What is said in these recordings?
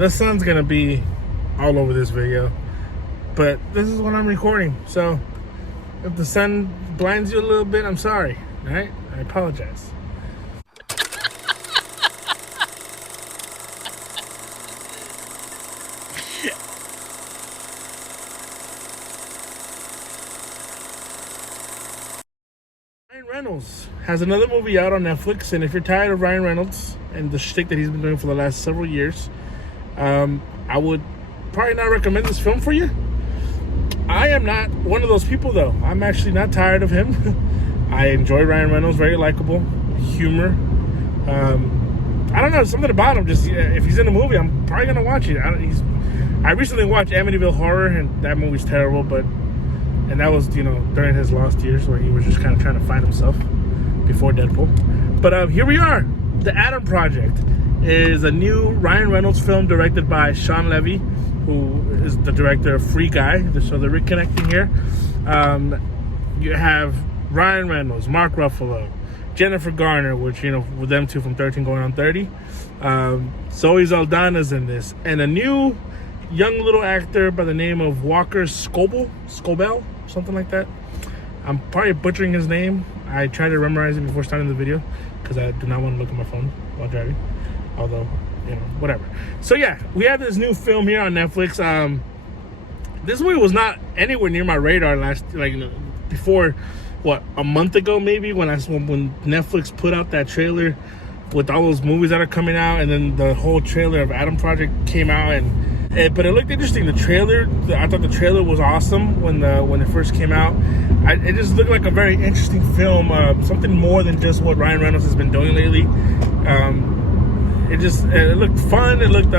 the sun's gonna be all over this video, but this is what I'm recording. So if the sun blinds you a little bit, I'm sorry. All right, I apologize. Ryan Reynolds has another movie out on Netflix, and if you're tired of Ryan Reynolds and the shtick that he's been doing for the last several years, I would probably not recommend this film for you. I am not one of those people, though. I'm actually not tired of him. I enjoy Ryan Reynolds, very likable, humor. I don't know, something about him. Just if he's in a movie, I'm probably gonna watch it. I recently watched Amityville Horror, and that movie's terrible, and that was, during his lost years where he was just kind of trying to find himself before Deadpool. But here we are. The Adam Project is a new Ryan Reynolds film directed by Sean Levy, who is the director of Free Guy. So they're reconnecting here. You have Ryan Reynolds, Mark Ruffalo, Jennifer Garner, which, with them two from 13 going on 30. Zoe Saldana's in this. And a new young little actor by the name of Walker Scobell, something like that. I'm probably butchering his name. I tried to memorize it before starting the video because I do not want to look at my phone while driving. Although, whatever. So yeah, we have this new film here on Netflix. This movie was not anywhere near my radar before, a month ago maybe, when Netflix put out that trailer with all those movies that are coming out, and then the whole trailer of Adam Project came out, but it looked interesting. I thought the trailer was awesome when it first came out. It just looked like a very interesting film, something more than just what Ryan Reynolds has been doing lately. It looked fun. It looked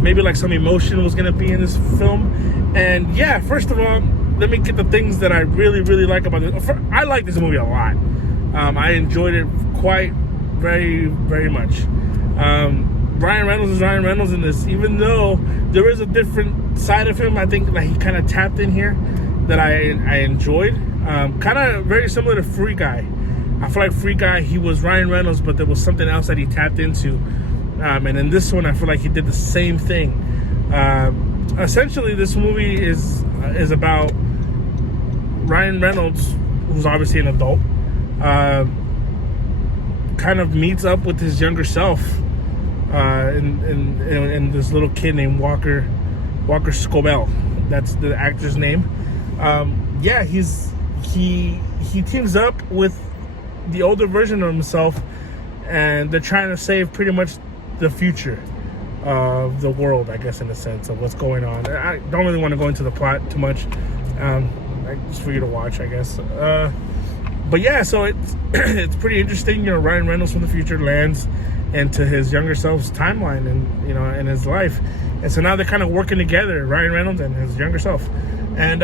maybe like some emotion was going to be in this film. And yeah, first of all, let me get the things that I really, really like about it. I like this movie a lot. I enjoyed it very, very much. Ryan Reynolds is Ryan Reynolds in this, even though there is a different side of him, I think, that he kind of tapped in here that I enjoyed. Kind of very similar to Free Guy. I feel like Free Guy, he was Ryan Reynolds, but there was something else that he tapped into. And in this one, I feel like he did the same thing. Essentially, this movie is about Ryan Reynolds, who's obviously an adult, kind of meets up with his younger self, and this little kid named Walker Scobell. That's the actor's name. He teams up with the older version of himself, and they're trying to save pretty much the future of the world, I guess, in a sense of what's going on. I don't really want to go into the plot too much. Just for you to watch, I guess. But yeah, so it's pretty interesting. Ryan Reynolds from the future lands into his younger self's timeline and in his life, and so now they're kind of working together, Ryan Reynolds and his younger self. And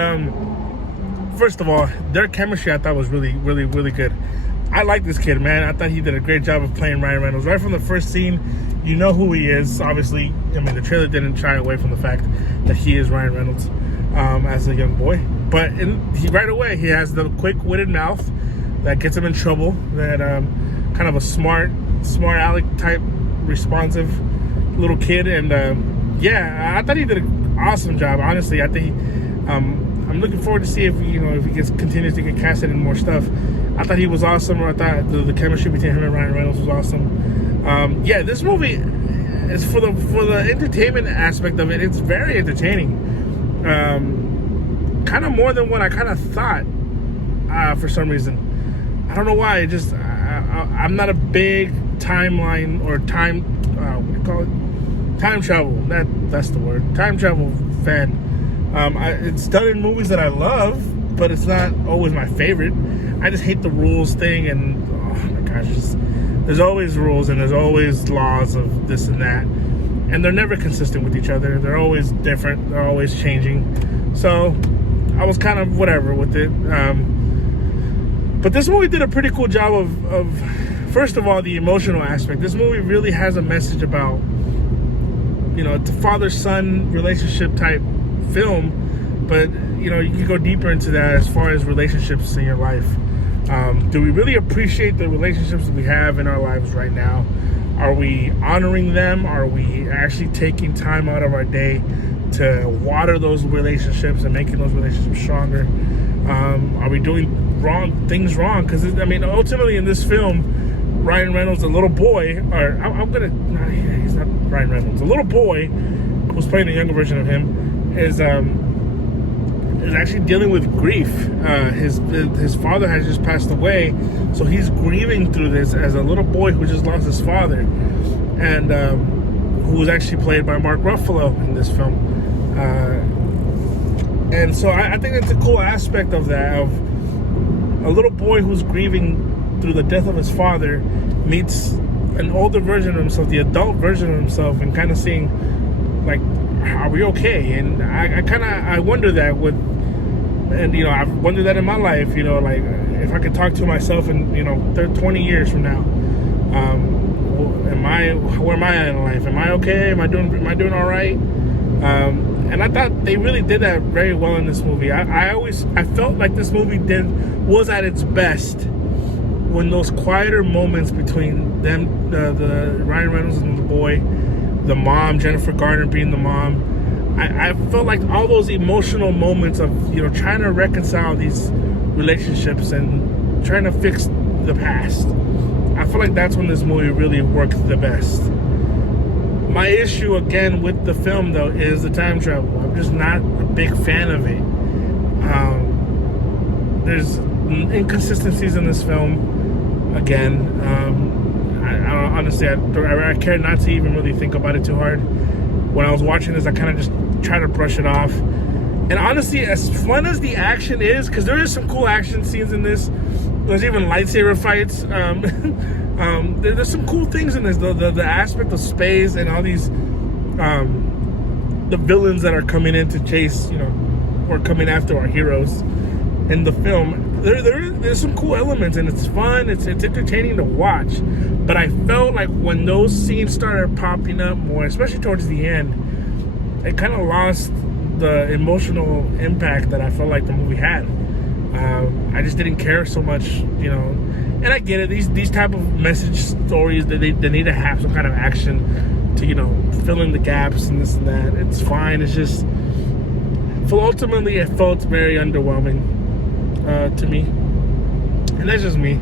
first of all, their chemistry I thought was really, really, really good. I like this kid, man. I thought he did a great job of playing Ryan Reynolds. Right from the first scene, you know who he is. Obviously, the trailer didn't shy away from the fact that he is Ryan Reynolds as a young boy. But right away, he has the quick-witted mouth that gets him in trouble. That kind of a smart aleck type, responsive little kid. And I thought he did an awesome job. Honestly, I think I'm looking forward to see if he continues to get casted in more stuff. I thought he was awesome. I thought the chemistry between him and Ryan Reynolds was awesome. This movie is for the entertainment aspect of it. It's very entertaining. Kind of more than what I kind of thought. For some reason, I don't know why. I'm not a big timeline or time. What do you call it? Time travel. That's the word. Time travel fan. It's done in movies that I love, but it's not always my favorite. I just hate the rules thing, and oh my gosh, there's always rules and there's always laws of this and that, and they're never consistent with each other. They're always different. They're always changing. So I was kind of whatever with it. But this movie did a pretty cool job of first of all, the emotional aspect. This movie really has a message about, it's a father-son relationship type film, but you can go deeper into that as far as relationships in your life. Do we really appreciate the relationships that we have in our lives right now? Are we honoring them? Are we actually taking time out of our day to water those relationships and making those relationships stronger? Are we doing things wrong? Because I mean, ultimately in this film, Ryan Reynolds, a little boy, or he's not Ryan Reynolds, a little boy who's playing a younger version of him is actually dealing with grief. His father has just passed away, so he's grieving through this as a little boy who just lost his father, and who was actually played by Mark Ruffalo in this film. And so I think that's a cool aspect of that, of a little boy who's grieving through the death of his father meets an older version of himself, the adult version of himself, and kind of seeing, like, are we okay? And I wonder that with, and I've wondered that in my life, like if I could talk to myself in 20 years from now, where am I at in life? Am I okay? Am I doing all right? And I thought they really did that very well in this movie. I felt like this movie was at its best when those quieter moments between them, the Ryan Reynolds and the boy, the mom, Jennifer Garner being the mom. I felt like all those emotional moments of trying to reconcile these relationships and trying to fix the past. I feel like that's when this movie really worked the best. My issue again with the film though is the time travel. I'm just not a big fan of it. There's inconsistencies in this film. Again, I honestly I care not to even really think about it too hard. When I was watching this, I kind of just try to brush it off. And honestly, as fun as the action is, because there is some cool action scenes in this. There's even lightsaber fights. There's some cool things in this. The aspect of space and all these, the villains that are coming in to chase, or coming after our heroes in the film. There's some cool elements, and it's fun. It's entertaining to watch. But I felt like when those scenes started popping up more, especially towards the end, it kind of lost the emotional impact that I felt like the movie had. I just didn't care so much, and I get it. These type of message stories, they need to have some kind of action to fill in the gaps and this and that. It's fine. It's just, ultimately it felt very underwhelming to me, and that's just me.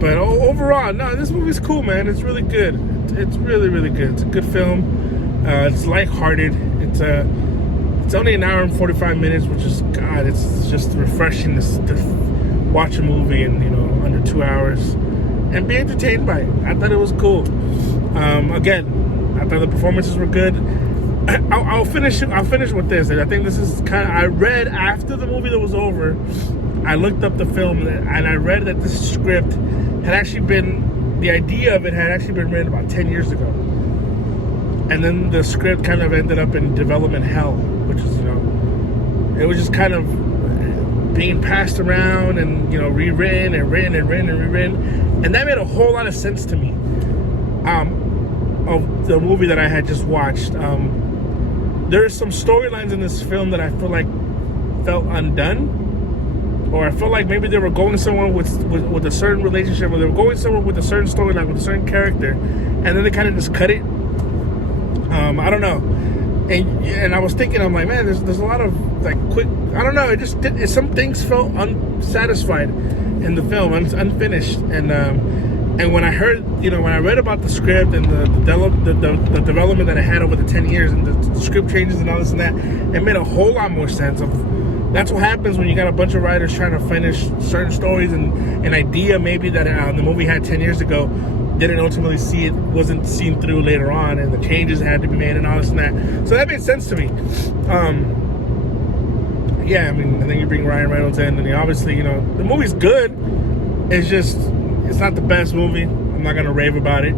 But overall, no, this movie's cool, man. It's really good. It's really, really good. It's a good film. It's lighthearted. It's only an hour and 45 minutes, which is, God, it's just refreshing to watch a movie in under 2 hours and be entertained by it. I thought it was cool. Again, I thought the performances were good. I'll finish with this. I think this is I read after the movie that was over, I looked up the film and I read that this script had actually been, the idea of it had actually been written about 10 years ago. And then the script kind of ended up in development hell, which is, it was just kind of being passed around and, rewritten and written and written and rewritten. And that made a whole lot of sense to me, of the movie that I had just watched. There's some storylines in this film that I feel like felt undone. Or I felt like maybe they were going somewhere with a certain relationship, or they were going somewhere with a certain storyline, with a certain character, and then they kind of just cut it. I don't know. And I was thinking, I'm like, man, there's a lot of like quick, I don't know, some things felt unsatisfied in the film, unfinished. And when I heard, when I read about the script and the development that it had over the 10 years and the script changes and all this and that, it made a whole lot more sense of, that's what happens when you got a bunch of writers trying to finish certain stories, and an idea maybe that the movie had 10 years ago didn't ultimately wasn't seen through later on, and the changes had to be made and all this and that. So that made sense to me. Yeah, I mean, and then you bring Ryan Reynolds in, and obviously, the movie's good. It's not the best movie. I'm not gonna rave about it.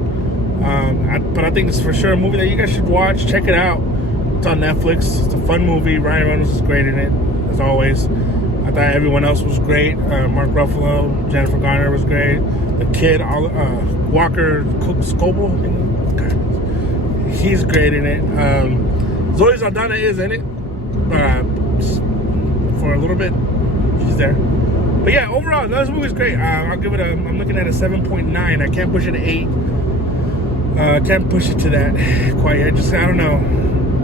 But I think it's for sure a movie that you guys should watch. Check it out. It's on Netflix. It's a fun movie. Ryan Reynolds is great in it, as always. I thought everyone else was great. Mark Ruffalo, Jennifer Garner was great. The kid, Walker Scoble, he's great in it. Zoe Saldana is in it for a little bit. She's there. But yeah, overall, no, this movie's great. I'll give it a. I'm looking at a 7.9. I can't push it to 8. Can't push it to that quite yet. Just I don't know.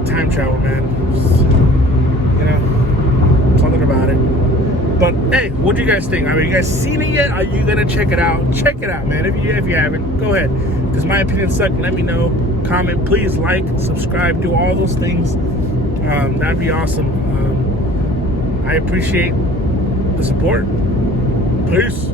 Time travel, man. Just, you know, something about it. But hey, what do you guys think? I mean, you guys seen it yet? Are you gonna check it out? Check it out, man. If you haven't, go ahead. Does my opinion suck? Let me know. Comment, please. Like, subscribe, do all those things. That'd be awesome. I appreciate the support. Peace.